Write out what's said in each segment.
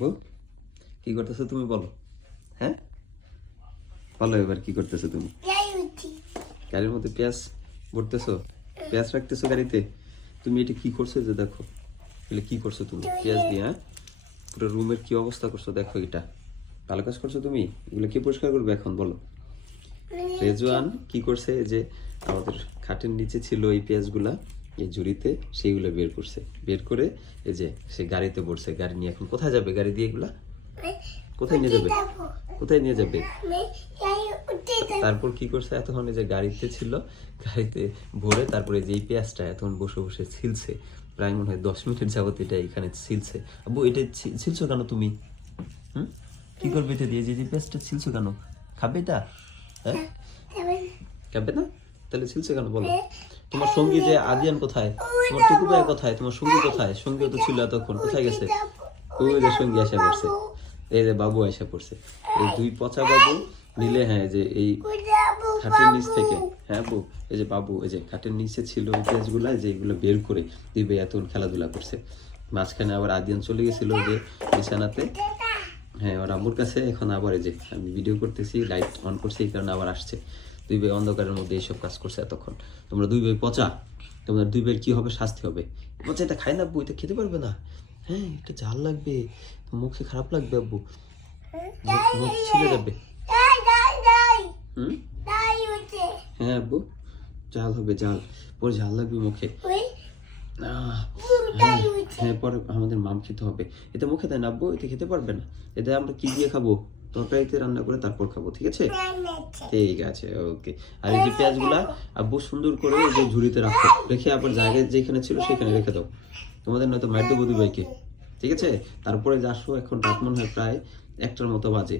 আব্বু কি করতেছো তুমি বলো? হ্যাঁ বলো এবার কি করতেছো তুমি? গাড়ির মধ্যে পেঁয়াজ ভরতেছো, পেঁয়াজ রাখতেছো গাড়িতে। তুমি এটা কি করছো যে দেখো, এগুলো কি করছো তুমি পেঁয়াজ দিয়ে? হ্যাঁ পুরো রুমের কি অবস্থা করছো দেখো, এটা ভালো কাজ করছো তুমি। এগুলো কে পরিষ্কার করবে এখন বলো? রেজওয়ান কি করছে যে আমাদের খাটের নিচে ছিল এই পেঁয়াজগুলা, এই ঝুড়িতে সেইগুলো বের করছে, বের করে এই যে সে গাড়িতে বসছে। গাড়ি নিয়ে এখন কোথায় যাবে? গাড়ি দিয়ে এগুলা কোথায় নিয়ে যাবে? কোথায় নিয়ে যাবে? তারপর কি করছে এতক্ষণ এই যে গাড়িতে ছিল, গাড়িতে ভরে তারপরে যে এই পেঁয়াজটা এতক্ষণ বসে বসে ছিলছে, প্রায় মনে হয় 10 মিনিট যাবত এটা এখানে ছিলছে। আব্বু এটা ছিলছো কেন তুমি? কি করবে এটা দিয়ে? যে পেঁয়াজটা ছিলছো কেন? খাবে এটা? হ্যাঁ খাবে না? তাহলে ছিলছে কেন বলো? তোমার সঙ্গী যে আদিয়ান কোথায়? তোমার টুকু ভাই কোথায়? তোমার সঙ্গী কোথায়? সঙ্গীও তো ছিল এতক্ষণ, কোথায় গেছে? ওই যে সঙ্গী আসা পড়ছে, এই যে বাবু আসা পড়ছে। এই দুই পচা বাবু মিলে, হ্যাঁ যে এই খাটের নিচ থেকে, হ্যাঁ বউ এই যে বাবু এই যে খাটের নিচে ছিল ওই পেঁয়াজগুলা, যে এগুলো বের করে দুই ভাই এতক্ষণ খেলাধুলা করছে। মাঝখানে আবার আদিয়ান চলে গেছিল যে বিছানাতে, হ্যাঁ ওর আম্মুর কাছে। এখন আবার এই যে আমি ভিডিও করতেছি, লাইট অন করছি, এই কারণে আবার আসছে। দুই ভাই অন্ধকারের মধ্যে এইসব কাজ করছে এতক্ষণ। তোমরা দুই ভাই পচা, তোমাদের দুই ভাইয়ের কি হবে? শাস্তি হবে। পচা এটা খায় না আব্বু, এটা খেতে পারবে না। হ্যাঁ এটা ঝাল লাগবে, মুখে খারাপ লাগবে আব্বু, মুখ ছিলে যাবে। হ্যাঁ আব্বু ঝাল হবে, ঝাল পরে ঝাল লাগবে মুখে। হ্যাঁ পরে আমাদের মাম খেতে হবে। এটা মুখে দেয় না আব্বু, এটা খেতে পারবে না। এটা আমরা কি দিয়ে খাবো? তরকারিতে রান্না করে তারপর খাবো, ঠিক আছে? ঠিক আছে ওকে। আর এই যে পেঁয়াজগুলা আব্বু সুন্দর করে এই যে ঝুড়িতে রাখো, রেখে আবার জায়গায় যেখানে ছিল সেখানে রেখে দাও। তোমাদের নয়তো মার দেবো দুই ভাইকে, ঠিক আছে? তারপরে যে আসো, এখন রাত মনে হয় প্রায় 1টার মতো বাজে।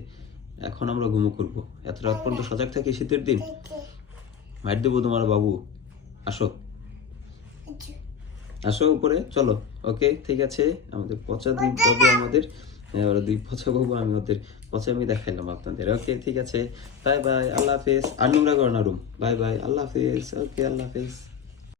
এখন আমরা ঘুমো করবো, এত রাত পর্যন্ত সজাগ থাকি শীতের দিন। মার দেবো তোমার বাবু, আসো আসো উপরে চলো। ওকে ঠিক আছে। আমাদের পচা দুই বাবু, আমাদের ওরা দুই পচা বাবু, আমি ওদের পচা আমি দেখাইলাম আপনাদের। ওকে ঠিক আছে, বাই বাই, আল্লাহ হাফেজ। আর নোংরা করো না রুম। বাই বাই, আল্লাহ হাফেজ। ওকে আল্লাহ হাফেজ।